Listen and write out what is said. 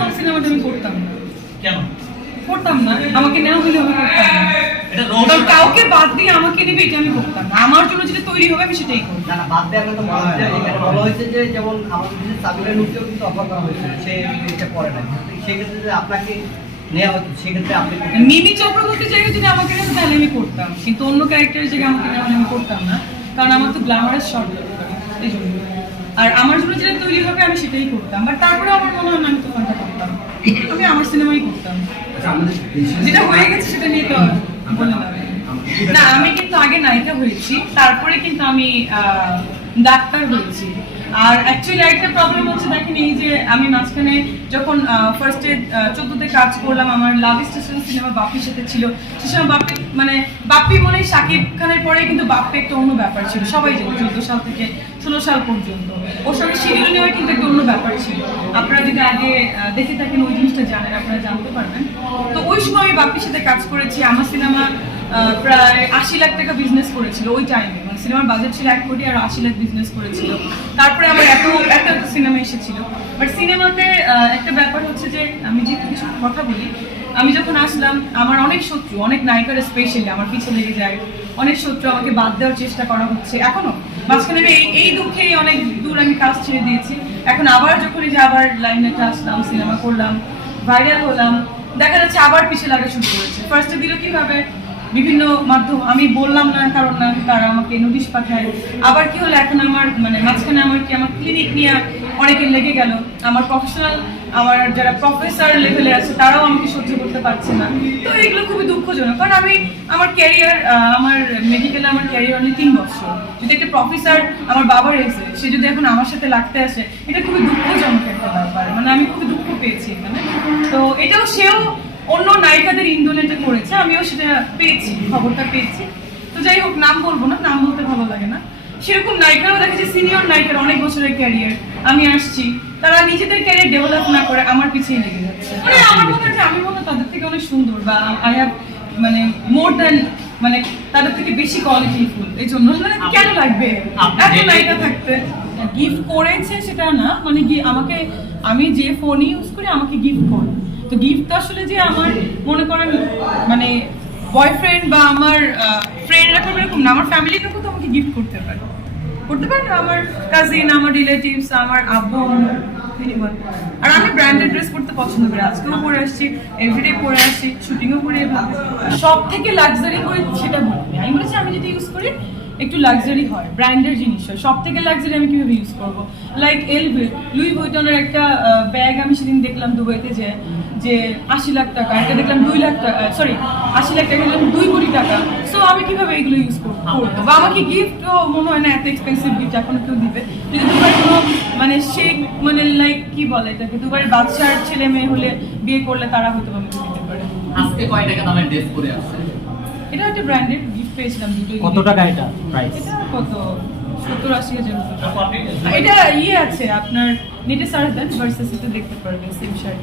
সব সিনেমাটা আমি করতাম না। কেন করতাম না? আমাকে নেওয়া হলে আমি করতাম না। এটা রোল কাউকে বাদ দিয়ে আমাকে নেবে এটা আমি করতাম না। আমার জন্য যেটা তৈরি হবে আমি সেটাই করব। না বাদ দেওয়ার কথা বলা হচ্ছে, এখানে বলা হয়েছে যে যেমন আমাদের দেশে সাবিনা নূরকেও কিন্তু অফার করা হয়েছে, সে এটা করে না, সেক্ষেত্রে যে আপনাকে নেওয়া হতো সেক্ষেত্রে আপনি মিমি চক্রবর্তী জায়গায় যদি আমাকে নেওয়া তাহলে আমি করতাম, কিন্তু অন্য ক্যারেক্টারের জায়গায় আমাকে নেওয়া হলে আমি করতাম না, কারণ আমার তো গ্ল্যামারাস শট দরকার এই জন্য। আর আমার জন্য যেটা তৈরি হবে আমি সেটাই করতাম, বাট তারপরে আমার মনে হয় না আমি তুফানটা করতাম, আমি আমার সিনেমাই করতাম। যেটা হয়ে গেছে সেটা নিয়ে তো বলে না। আমি কিন্তু আগে নায়িকা হয়েছি, তারপরে কিন্তু আমি ডাক্তার হয়েছি। আর অ্যাকচুয়ালি একটা প্রবলেম হচ্ছে দেখেন, এই যে আমি মাঝখানে যখন ফার্স্টে 14তে কাজ করলাম, আমার লাভ স্টেশন সিনেমা বাপ্পির সাথে ছিল, সে সময় বাপ্পি মানে বাপ্পি মনে হয় শাকিব খানের পরে কিন্তু বাপ্পি একটা অন্য ব্যাপার ছিল, সবাই জানে 14 সাল থেকে 16 সাল পর্যন্ত ওর সঙ্গে শিডিউল নেওয়া কিন্তু একটা অন্য ব্যাপার ছিল। আপনারা যদি আগে দেখে থাকেন ওই জিনিসটা জানেন, আপনারা জানতে পারবেন। তো ওই সময় আমি বাপ্পির সাথে কাজ করেছি, আমার সিনেমা প্রায় 80 লাখ টাকা বিজনেস করেছিল ওই টাইমে, মানে সিনেমার বাজেট ছিল 1 কোটি আর 80 লাখ বিজনেস করেছিল। তারপরে আমার এত সিনেমা এসেছিল, বাট সিনেমাতে একটা ব্যাপার হচ্ছে যে আমি যে কিছু কথা বলি, আমি যখন আসলাম আমার অনেক শত্রু, অনেক নায়িকার স্পেশালি আমার পিছিয়ে লেগে যায়, অনেক শত্রু আমাকে বাদ দেওয়ার চেষ্টা করা হচ্ছে এখনো। মাঝখানে আমি এই দুঃখেই অনেক দূর আমি কাজ ছেড়ে দিয়েছি। এখন আবার যখন এই যে আবার লাইনেটা আসলাম, সিনেমা করলাম, ভাইরাল হলাম, দেখা যাচ্ছে আবার পিছিয়ে লাগা শুরু করেছে। ফার্স্টে দিল কিভাবে বিভিন্ন মাধ্যম, আমি বললাম না কারণ না, তারা আমাকে নোটিশ পাঠায়। আবার কি হলো এখন আমার মানে মাঝখানে আমার ক্লিনিক নিয়ে অনেকে লেগে গেল, আমার প্রফেশনাল আমার যারা প্রফেসর লেভেলে আছে তারাও আমাকে সহ্য করতে পারছে না। তো এগুলো খুবই দুঃখজনক, কারণ আমি আমার ক্যারিয়ার, আমার মেডিকেলে আমার ক্যারিয়ার অনলি 3 বছর। যদি একটা প্রফেসর আমার বাবার এসে সে যদি এখন আমার সাথে লাগতে আসে, এটা খুবই দুঃখজনক একটা ব্যাপার, মানে আমি খুবই দুঃখ পেয়েছি এখানে। তো এটাও সেও অন্য নায়িকাদের ইন্দোলেন্টে করেছে, আমিও সেটা পেয়েছি, খবরটা পেয়েছি। তো যাই হোক, নাম বলবো না, নাম বলতে ভালো লাগে না। সেরকম নায়িকারাও দেখেছি, সিনিয়র নায়িকার অনেক বছরের ক্যারিয়ার, আমি আসছি, তারা নিজেদের ক্যারিয়ার ডেভেলপ না করে আমার পিছিয়ে লেগে যাচ্ছে। মানে আমার মনে হয় যে আমি মনে হয় তাদের থেকে অনেক সুন্দর, বা আই হ্যাভ মানে মোর দ্যান, মানে তাদের থেকে বেশি কোয়ালিটিফুল। এই জন্য মানে কেন লাগবে এত নায়িকা থাকতে? গিফট করেছে সেটা না, মানে কি আমাকে, আমি যে ফোন ইউজ করি আমাকে গিফট করে, তো গিফট আসলে যে আমার মনে করেন মানে বয়ফ্রেন্ড বা আমার ফ্রেন্ড এরকম না, আমার ফ্যামিলির লোকও তো আমাকে গিফট করতে পারে না, আমার কাজিন, আমার রিলেটিভস, আমার আব্বু, এনিওয়ান। আর আমি ব্র্যান্ডেড ড্রেস পরতে পছন্দ করি, আজকেও পরে আসছি, এভরিডে পরে আসছি, শুটিংও করি এভাবে। সব থেকে লাক্সারি করে সেটা বলি আমি, বলেছি আমি যেটা ইউজ করি একটু লাক্সারি হয়, ব্র্যান্ডের জিনিস হয়। সব থেকে লাক্সারি আমি কিভাবে ইউজ করবো, লাইক এলভি, লুই ভুইটনের একটা ব্যাগ আমি সেদিন দেখলাম দুবাইতে যে 80 লাখ টাকা, একটা দেখলাম 2 লাখ টাকা, সরি 80 লাখ টাকা, দেখলাম 2 কোটি টাকা। সো আমি কিভাবে এগুলো ইউজ করবো, বা আমাকে গিফটও মনে হয় না এত এক্সপেন্সিভ গিফট এখন কেউ দিবে। যদি দুবার কোনো মানে শেখ মানে লাইক কি বলে এটাকে, দুবারের বাচ্চার ছেলে মেয়ে হলে বিয়ে করলে তারা হয়তো আমাকে দিতে পারে। আজকে কয় টাকা দামের ড্রেস পরে আসছে? এটা একটা ব্র্যান্ডেড গিফট পেয়েছিলাম দুটোই। কত টাকা এটা প্রাইস? এটা কত 70-80 হাজার। এটা আছে আপনার নেটে সার্চ দেন, ভার্সেসিতে দেখতে পারবেন সেম শার্ট।